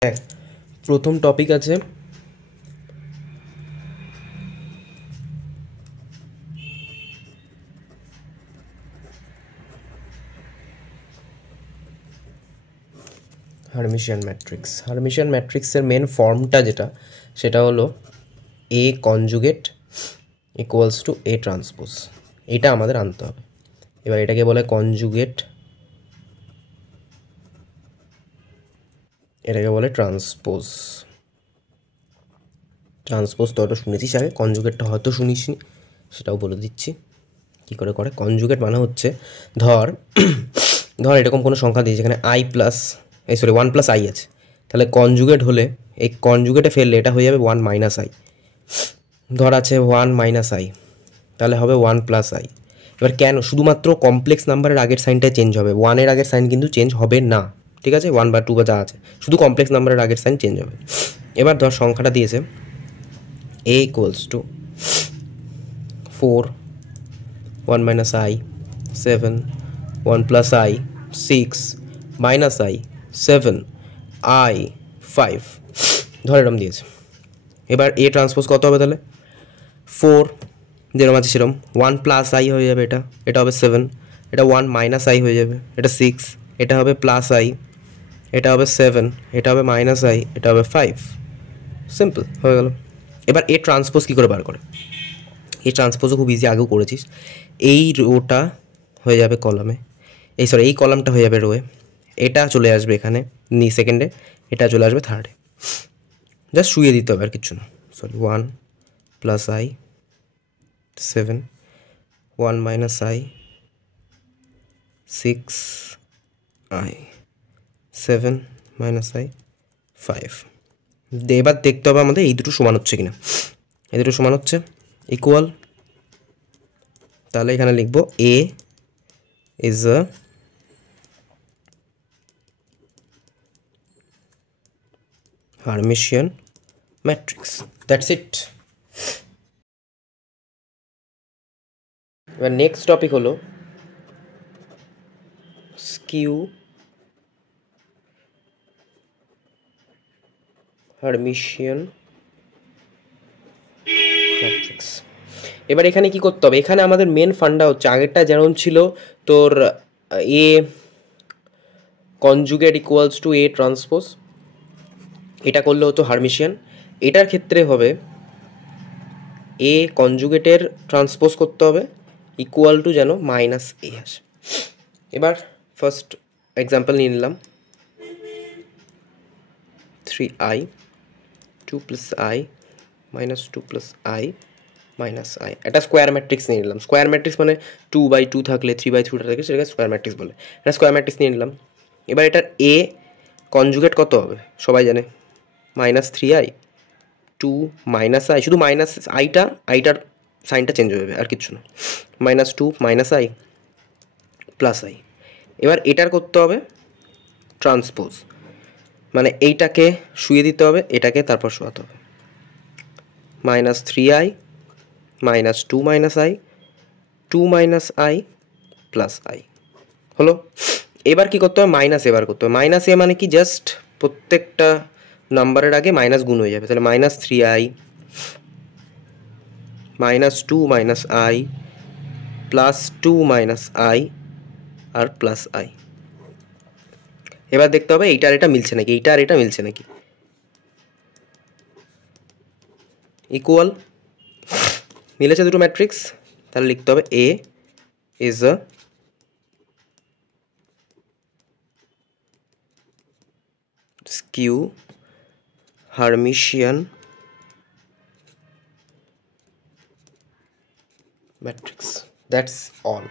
প্রথম টপিক আছে Hermitian matrix. Hermitian ম্যাট্রিক্সের মেন ফর্মটা যেটা সেটা হলো A conjugate equals to A transpose. এটা আমাদের আনতে হবে। এবার এটাকে বলে কনজুগেট, এটাকে বলে ট্রান্সপোজ। ট্রান্সপোজ তো ওটা শুনেছিস আগে, কনজুগেটটা হয়তো শুনিসনি, সেটাও বলে দিচ্ছি কী করে করে। কনজুগেট মানে হচ্ছে ধর এরকম কোনো সংখ্যা দিয়েছে, এখানে I plus one plus I আছে, তাহলে কনজুগেট হলে এই কনজুগেটে ফেললে এটা হয়ে যাবে ওয়ান মাইনাস আই। ধর আছে ওয়ান মাইনাস আই, তাহলে হবে ওয়ান প্লাস আই। এবার কেন শুধুমাত্র কমপ্লেক্স নাম্বারের আগের সাইনটাই চেঞ্জ হবে, ওয়ানের আগের সাইন কিন্তু চেঞ্জ হবে না, ঠিক আছে? ওয়ান বা টু বা যা আছে, শুধু কমপ্লেক্স নাম্বারের আগের সাইন চেঞ্জ হবে। এবার ধর সংখ্যাটা দিয়েছে এ equals to 4 1 minus I 7 1 plus I 6 minus I 7 I 5 ধর এরম দিয়েছে। এবার এ ট্রান্সপোজ কত হবে তাহলে? 4 যেরকম আছে সেরকম, 1 প্লাস আই হয়ে যাবে, এটা হবে 7, এটা 1 মাইনাস আই হয়ে যাবে, এটা 6, এটা হবে প্লাস আই, এটা হবে 7, এটা হবে মাইনাস আই, এটা হবে 5। সিম্পল হয়ে গেল। এবার এ ট্রান্সপোজ কী করে বার করে? এই ট্রান্সপোজও খুব ইজি, আগেও করেছিস। এই রোটা হয়ে যাবে কলামে, এই কলামটা হয়ে যাবে রোয়ে, এটা চলে আসবে এখানে সেকেন্ডে, এটা চলে আসবে থার্ডে। জাস্ট শুয়ে দিতে হবে, আর কিচ্ছু না। 1 plus I 7 1 minus I 6 I 7 minus I 5। এবার দেখতে হবে আমাদের এই দুটো সমান হচ্ছে কিনা। এই দুটো সমান হচ্ছে, ইকুয়াল, তাহলে এখানে লিখব A is a Hermitian matrix. That's it. এবার নেক্সট টপিক হলো স্কিউ হার্মিশিয়ান ম্যাট্রিক্স। এবার এখানে কি করতে হবে? এখানে আমাদের মেন ফান্ডা হচ্ছে আগেরটা যেমন ছিল তোর A conjugate equals to A transpose, এটা করলে হতো হার্মিশিয়ান। এটার ক্ষেত্রে হবে এ কনজুগেটের ট্রান্সপোজ করতে হবে ইকুয়াল টু যেন মাইনাস এ আসে। এবার ফার্স্ট এক্সাম্পল নিয়ে নিলাম, 3i 2 plus I minus 2 plus I minus I. একটা স্কোয়ার ম্যাট্রিক্স নিয়ে নিলাম। স্কোয়ার ম্যাট্রিক্স মানে 2/2 থাকলে 3/3 থাকলে সেটাকে স্কোয়ার ম্যাট্রিক্স বলে। একটা স্কোয়ার ম্যাট্রিক্স নিয়ে নিলাম। এবার এটার এ কনজুগেট কত হবে সবাই জানে, মাইনাস 3i 2 মাইনাস আই, শুধু মাইনাস আইটার সাইনটা চেঞ্জ হয়ে যাবে, আর কিচ্ছু না। Minus 2 minus i plus i. এবার এটার করতে হবে ট্রান্সপোজ, মানে এইটাকে শুয়ে দিতে হবে, এটাকে তারপর শোয়াতে হবে। Minus 3i minus 2 minus I 2 minus i plus I হলো। এবার কি করতে হবে? মাইনাস এবার করতে হবে। মাইনাস এ মানে কি, জাস্ট প্রত্যেকটা নাম্বারের আগে মাইনাস গুণ হয়ে যাবে, তাহলে minus 3i minus 2 minus i plus 2 minus i আর প্লাস আই। এবার দেখতে হবে এইটা আর এটা মিলছে নাকি, এইটা আর এটা মিলছে নাকি। ইকুয়াল, মিলেছে দুটো ম্যাট্রিক্স, তাহলে লিখতে হবে A is a skew Hermitian matrix. That's all.